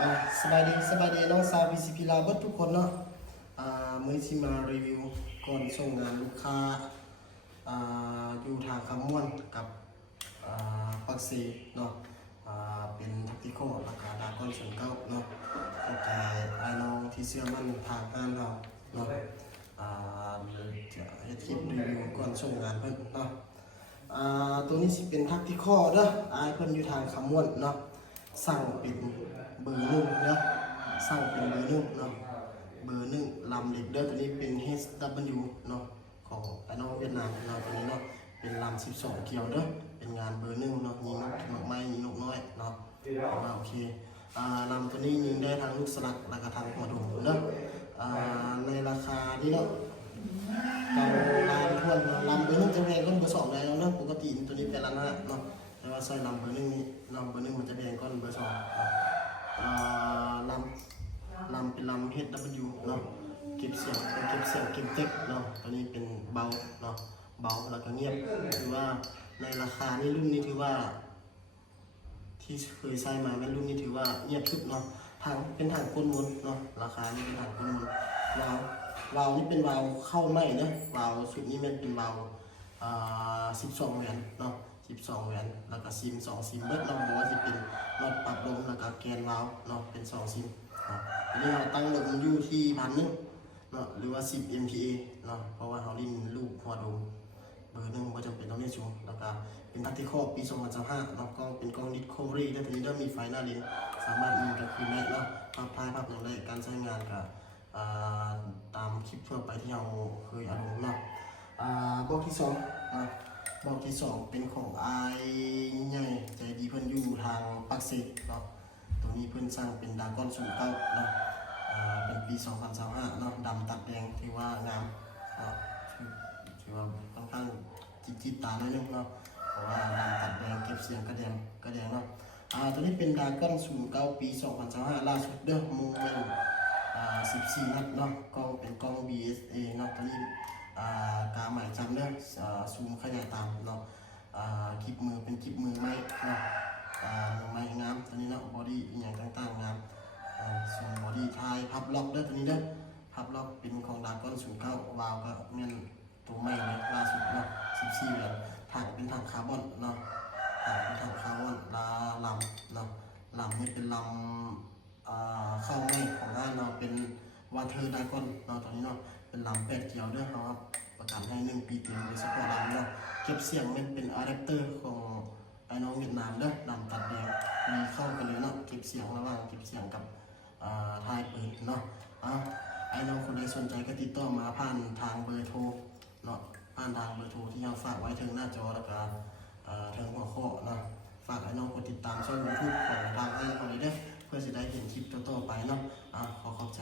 มาสบายดีน้องสาว PCP ลาวเบิดทุกคนเนาะมื้อที่มารีวิวก่อนส่งงานลูกค้าอยู่ทางคำม่วนกับปักซีเนาะเป็นทักติคอราคาดาก้อนส่วนเก้าเนาะก็แต่ไอ้น้องที่เชื่อมั่นทางงานเราเนาะจะให้คลิปรีวิวก่อนส่งงานเพิ่นเนาะตัวนี้สิเป็นทักติคอเด้อไอ้เพิ่นอยู่ทางคำม่วนเนาะสั่งเป็นเบอร์หนึ่งเนาะสั่งเป็นเบอร์หนึ่งเนาะเบอร์หนึ่งลำเล็กเด้อตัวนี้เป็น HW เนาะของไอ้น้องเวียดนามเนาะตัวนี้เนาะเป็นลำ12เกี่ยวเด้อเป็นงานเบอร์หนึ่งเนาะยิงนกไม้ยิงนกน้อยเนาะโอเคลำตัวนี้ยิงได้ทั้งลูกสลักแล้วก็ทั้งหัวดุมเนาะในราคานี้เนาะเราลำทวนลำเบอร์หนึ่งจะแพงก้นเบอร์สองเลยเนาะปกติตัวนี้เป็น1,500,000เนาะแต่ว่าใส่ลำเบอร์หนึ่งนี่ลำเบอร์หนึ่งมันจะแพงก้นเบอร์สองลำเป็นลำ HW เนาะเก็บเสียงเก็บเต็กเนาะตัวนี้เป็นเบาเนาะเบาแล้วก็เงียบถือว่าในราคานี้รุ่นนี้ถือว่าที่เคยใช้มาเป็นรุ่นนี้ถือว่าเงียบสุดเนาะถังเป็นถังก้นมนเนาะราคานี้เป็นถังก้นมนวาล์วนี่เป็นวาล์วเข้าไม่เนาะวาล์วสุดนี้มันเป็นวาล์ว12แหวนเนาะ12แหวนแล้วก็ซิม2ซิมเบิดเนาะบอกว่าจะเป็นน็อตปรับลมแล้วก็แกนวาล์วเนาะเป็น2ซิมอันนี้เราตั้งลมอยู่ที่1,000เนาะหรือว่า10 MPa เนาะเพราะว่าเราลิ้นลูกหัวดมเบอร์หนึ่งก็จำเป็นต้องเล่นสูงแล้วก็เป็นทักติคอปี2025เนาะกล้องเป็นกล้องดิสคัฟเวอรี่ได้ทีนี้ได้มีไฟหน้าเลนสามารถยิงกับคืนได้เนาะภาพถ่ายภาพอย่างไรการใช้งานกับตามคลิปทั่วไปที่เราเคยเอาลงเนาะบอกที่2นะบอกที่2เป็นของไอ้ใหญ่ใจดีเพิ่นอยู่ทางปักเซเนาะตรงนี้เพิ่นสร้างเป็นดากอน09เนาะเป็นปี2025เนาะดำตัดแดงถือว่างามเนาะถือว่าค่อนข้างจิตตาหน่อยนึงเนาะเพราะว่าดำตัดแดงเก็บเสียงกระแดงเนาะตัวนี้เป็นดากอน09ปี2025ล่าสุดเด้อมูเมน14 นัดเนาะกล้องเป็นกล้อง BSA เนาะตัวนี้กาหมายจำเนาะซูมขยายตามเนาะคลิปมือเป็นคลิปมือไม้เนาะมือไม้งามตัวนี้เนาะบอดี้อย่างต่างๆงามส่วนบอดี้ทายพับล็อกเด้อตัวนี้เด้อพับล็อกเป็นของดากอน09วาล์วก็เมียนตัวใหม่เลยล่าสุดเนาะ14เหรียญถังเป็นถังคาร์บอนเนาะเป็นถังคาร์บอนลำเนาะลำนี่เป็นลำเข้าไม่ของห้าเนาะเป็นวาเทอร์ดากอนเนาะตัวนี้เนาะเป็นลำ8เกี่ยวด้วยครับประกันให้1 ปีเต็มโดยเฉพาะลำเนาะเก็บเสียงมันเป็นอะแดปเตอร์ของไอ้น้องเวียดนามเด้อลำตัดแดงมีเข้ากันเลยเนาะเก็บเสียงระหว่างเก็บเสียงกับท้ายปืนเนาะไอ้น้องคนใดสนใจก็ติดต่อมาผ่านทางเบอร์โทรเนาะผ่านทางเบอร์โทรที่เราฝากไว้ถึงหน้าจอแล้วก็ถึงหัวข้อเนาะฝากไอ้น้องกดติดตามช่อง YouTube ของทางไอ้คนนี้เด้อเพื่อจะได้เห็นคลิปต่อๆไปเนาะขอขอบใจ